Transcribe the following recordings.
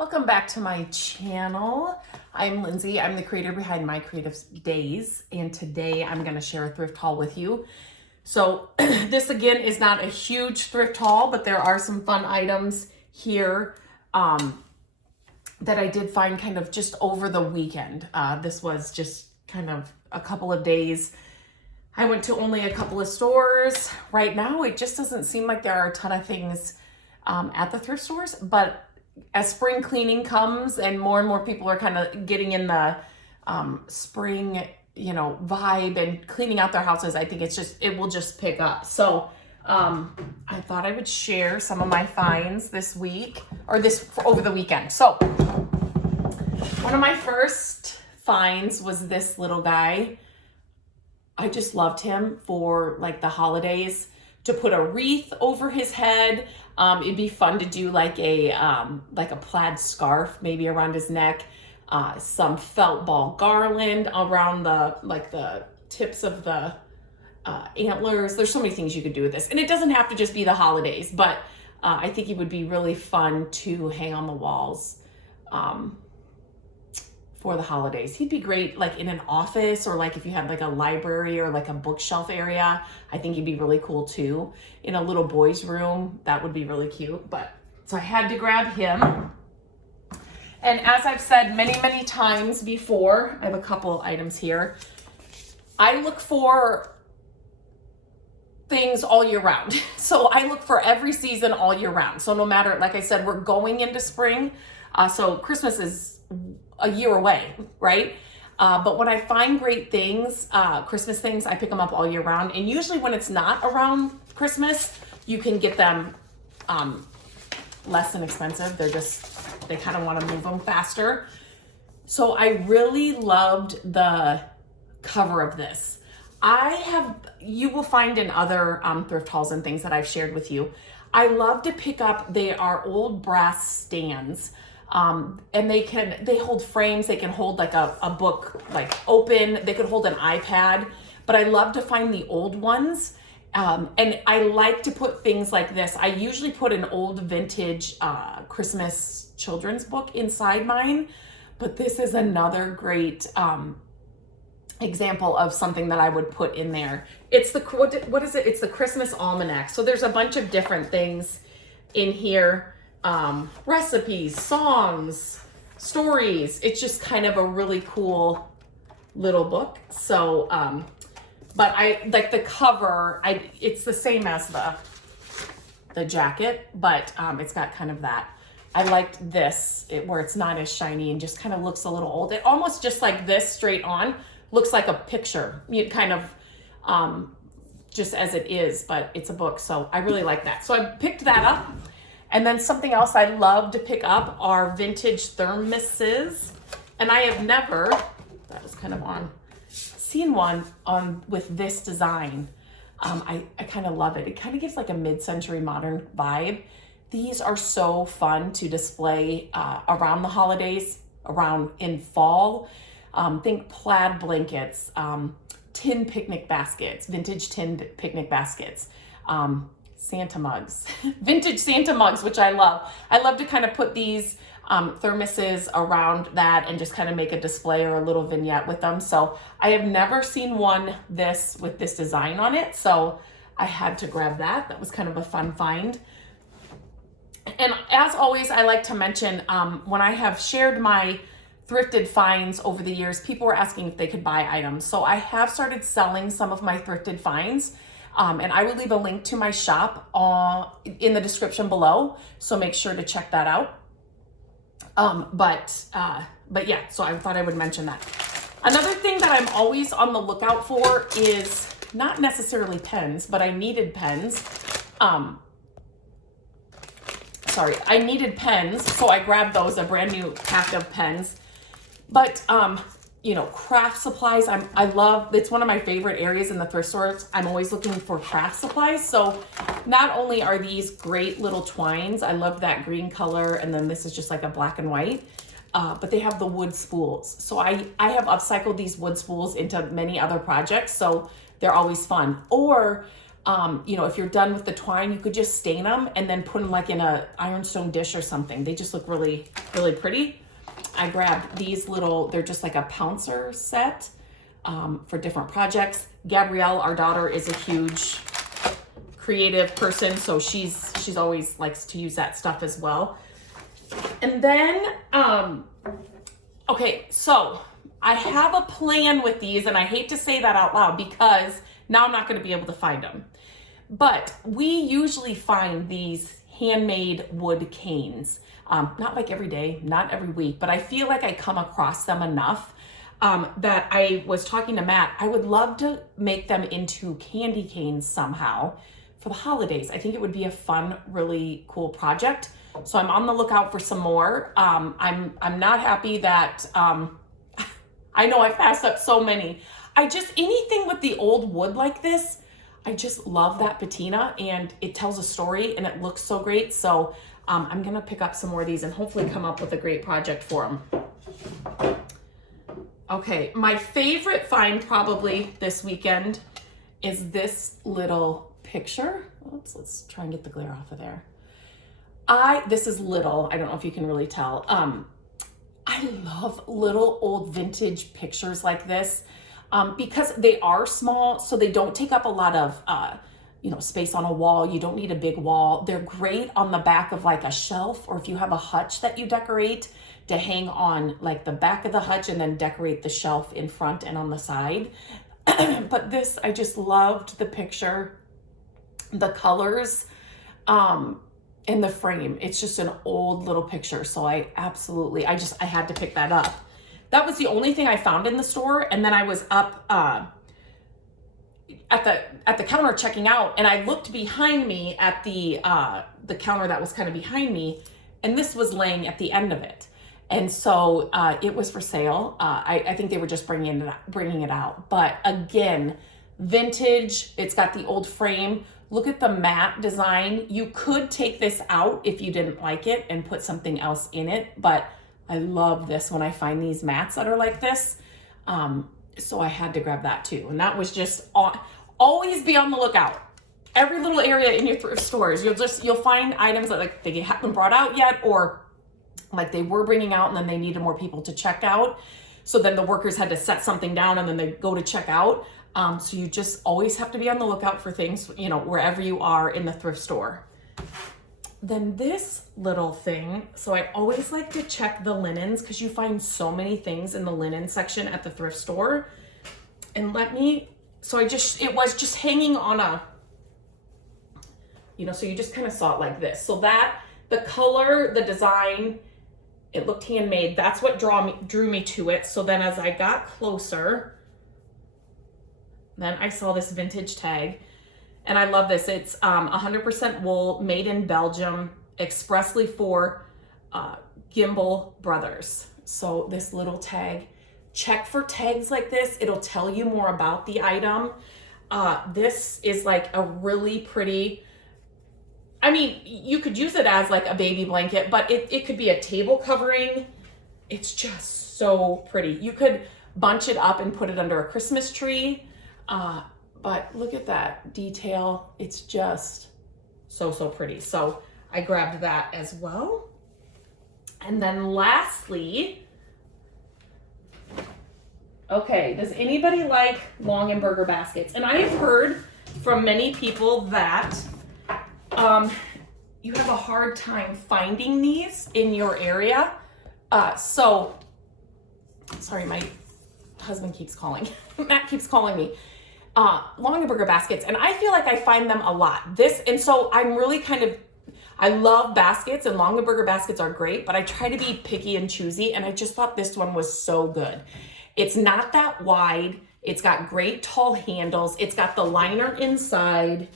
Welcome back to my channel. I'm Lindsay. I'm the creator behind My Creative Days, and today I'm going to share a thrift haul with you. So this again is not a huge thrift haul, but there are some fun items here that I did find kind of just over the weekend. This was just kind of a couple of days. I went to only a couple of stores. Right now, it just doesn't seem like there are a ton of things at the thrift stores, but as spring cleaning comes and more people are kind of getting in the spring, vibe and cleaning out their houses, I think it will just pick up. So I thought I would share some of my finds this week or over the weekend. So one of my first finds was this little guy. I just loved him for like the holidays, to put a wreath over his head. It'd be fun to do like a plaid scarf maybe around his neck, some felt ball garland around the tips of the antlers. There's so many things you could do with this, and it doesn't have to just be the holidays, but I think it would be really fun to hang on the walls for the holidays. He'd be great like in an office, or like if you had like a library or like a bookshelf area. I think he'd be really cool too. In a little boy's room, that would be really cute. But so I had to grab him. And as I've said many times before, I have a couple items here. I look for things all year round. So I look for every season all year round. So no matter, like I said, we're going into spring. So Christmas is a year away, right? But when I find great things, Christmas things, I pick them up all year round. And usually when it's not around Christmas, you can get them less inexpensive. They kind of want to move them faster. So I really loved the cover of this. You will find in other thrift hauls and things that I've shared with you, I love to pick up, they are old brass stands. And they hold frames. They can hold like a book, like open. They could hold an iPad, but I love to find the old ones. And I like to put things like this. I usually put an old vintage Christmas children's book inside mine, but this is another great example of something that I would put in there. It's what is it? It's the Christmas Almanac. So there's a bunch of different things in here. Recipes, songs, stories. It's just kind of a really cool little book. So, but I like the cover. It's the same as the jacket, but it's got kind of that. I liked this, where it's not as shiny and just kind of looks a little old. It almost just like this straight on looks like a picture. You kind of just as it is, but it's a book. So I really like that. So I picked that up. And then something else I love to pick up are vintage thermoses. And I have never, that was kind of seen one with this design. I kind of love it. It kind of gives like a mid-century modern vibe. These are so fun to display around the holidays, around in fall. Think plaid blankets, tin picnic baskets, vintage tin picnic baskets. Santa mugs, vintage Santa mugs, which I love. I love to kind of put these thermoses around that and just kind of make a display or a little vignette with them. So I have never seen one with this design on it. So I had to grab that. That was kind of a fun find. And as always, I like to mention when I have shared my thrifted finds over the years, people were asking if they could buy items. So I have started selling some of my thrifted finds. And I will leave a link to my shop in the description below, so make sure to check that out. But yeah, so I thought I would mention that. Another thing that I'm always on the lookout for is not necessarily pens, but I needed pens. I needed pens, so I grabbed those, a brand new pack of pens. But craft supplies, I love, it's one of my favorite areas in the thrift stores. I'm always looking for craft supplies. So not only are these great little twines, I love that green color, and then this is just like a black and white, but they have the wood spools. So I have upcycled these wood spools into many other projects, so they're always fun. Or You know, if you're done with the twine, you could just stain them and then put them like in a ironstone dish or something. They just look really, really pretty. I grabbed these little, they're just like a pouncer set for different projects. Gabrielle, our daughter, is a huge creative person, so she's always likes to use that stuff as well. And then, okay, so I have a plan with these, and I hate to say that out loud because now I'm not going to be able to find them. But we usually find these handmade wood canes, not like every day, not every week, but I feel like I come across them enough that I was talking to Matt. I would love to make them into candy canes somehow for the holidays. I think it would be a fun, really cool project. So I'm on the lookout for some more. I'm not happy that I know I've passed up so many. Anything with the old wood like this, I just love that patina, and it tells a story and it looks so great. So I'm gonna pick up some more of these and hopefully come up with a great project for them. Okay, my favorite find probably this weekend is this little picture. Oops, let's try and get the glare off of there. This is little, I don't know if you can really tell. I love little old vintage pictures like this because they are small, so they don't take up a lot of space on a wall. You don't need a big wall. They're great on the back of like a shelf, or if you have a hutch that you decorate, to hang on like the back of the hutch and then decorate the shelf in front and on the side. But this, I just loved the picture, the colors, in the frame. It's just an old little picture. So I had to pick that up. That was the only thing I found in the store. And then I was up at the counter checking out, and I looked behind me at the counter that was kind of behind me, and this was laying at the end of it. And so it was for sale. I think they were just bringing it out. But again, vintage, it's got the old frame. Look at the matte design. You could take this out if you didn't like it and put something else in it, but I love this when I find these mats that are like this. So I had to grab that too. And that was just always be on the lookout. Every little area in your thrift stores, you'll find items that like they haven't brought out yet, or like they were bringing out and then they needed more people to check out. So then the workers had to set something down and then they go to check out. So you just always have to be on the lookout for things, wherever you are in the thrift store. Then this little thing, so I always like to check the linens because you find so many things in the linen section at the thrift store. And it was just hanging on so you just kind of saw it like this. So that, the color, the design, it looked handmade. That's what drew me to it. So then as I got closer, then I saw this vintage tag, and I love this. It's 100% wool, made in Belgium, expressly for Gimbel Brothers. So this little tag, check for tags like this. It'll tell you more about the item. This is like a really pretty, you could use it as like a baby blanket, but it could be a table covering. It's just so pretty. You could bunch it up and put it under a Christmas tree. But look at that detail. It's just so pretty. So I grabbed that as well. And then lastly, okay, does anybody like Longenberger baskets? And I have heard from many people that you have a hard time finding these in your area. Sorry, my husband keeps calling. Matt keeps calling me. Longenberger baskets, and I feel like I find them a lot. So I'm really I love baskets, and Longenberger baskets are great, but I try to be picky and choosy, and I just thought this one was so good. It's not that wide. It's got great tall handles. It's got the liner inside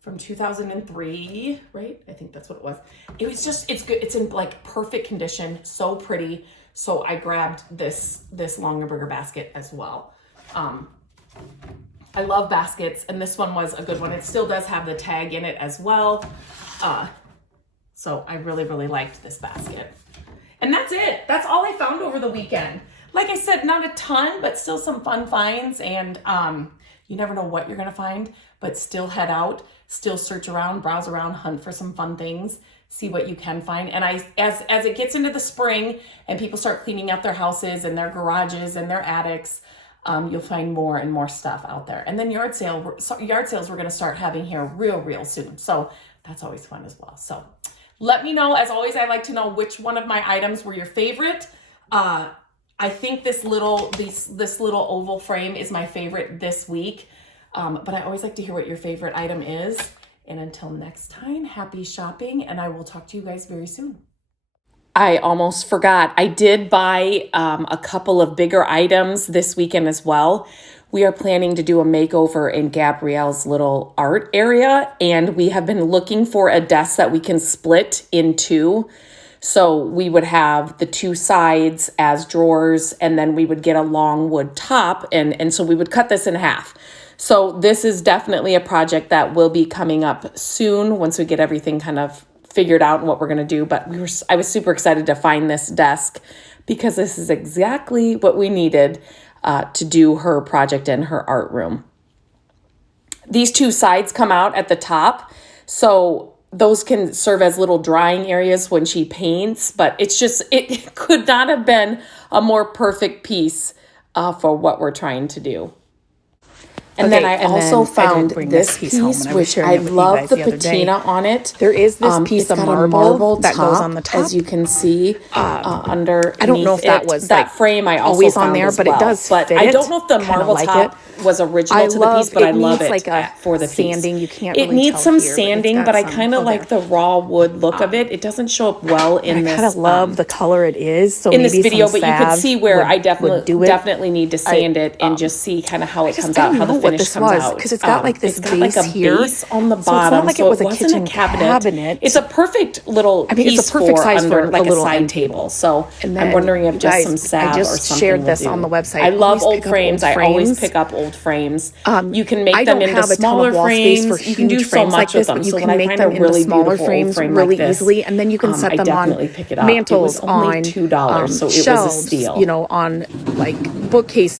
from 2003, right? I think that's what it was. It's good. It's in like perfect condition, so pretty. So I grabbed this Longenberger basket as well. I love baskets, and this one was a good one. It still does have the tag in it as well. So I really, really liked this basket. And that's it. That's all I found over the weekend. like I said, not a ton, but still some fun finds. And you never know what you're going to find, but still head out, still search around, browse around, hunt for some fun things, see what you can find. And as it gets into the spring and people start cleaning out their houses and their garages and their attics, you'll find more and more stuff out there. And then yard sales we're going to start having here real soon. So that's always fun as well. So let me know. As always, I'd like to know which one of my items were your favorite. I think this little oval frame is my favorite this week. But I always like to hear what your favorite item is. And until next time, happy shopping, and I will talk to you guys very soon. I almost forgot. I did buy a couple of bigger items this weekend as well. We are planning to do a makeover in Gabrielle's little art area, and we have been looking for a desk that we can split in two. So we would have the two sides as drawers, and then we would get a long wood top, and so we would cut this in half. So this is definitely a project that will be coming up soon once we get everything kind of figured out what we're going to do. But I was super excited to find this desk because this is exactly what we needed to do her project in her art room. These two sides come out at the top, so those can serve as little drying areas when she paints, but it could not have been a more perfect piece for what we're trying to do. And then I also found this piece, which I love the patina on it. There is this piece of marble that goes on the top, as you can see under. I don't know if that was that frame. I also always found on there, as but well. it does. But fit I don't know if the marble top was original to the piece, but I love it like a for the sanding. piece. You can't. It really needs tell some here, sanding, but I kind of like the raw wood look of it. It doesn't show up well in this. I kind of love the color it is. So in this video, but you can see where I definitely need to sand it and just see kind of how it comes out, how the finish comes out. Because it's got like this base here on the bottom, so it's not like it was a wasn't kitchen cabinet. It's a perfect little piece it's a perfect size under for like a little side table. So I'm wondering if just some salve or something shared this on the website. I love old frames. I always pick up old frames. You can make them into smaller frames. You can do so much with them. You so can when make I find them a into really smaller beautiful frames old frame really like this, easily, and then you can set them on mantles on $2, so it was a steal. on like bookcases.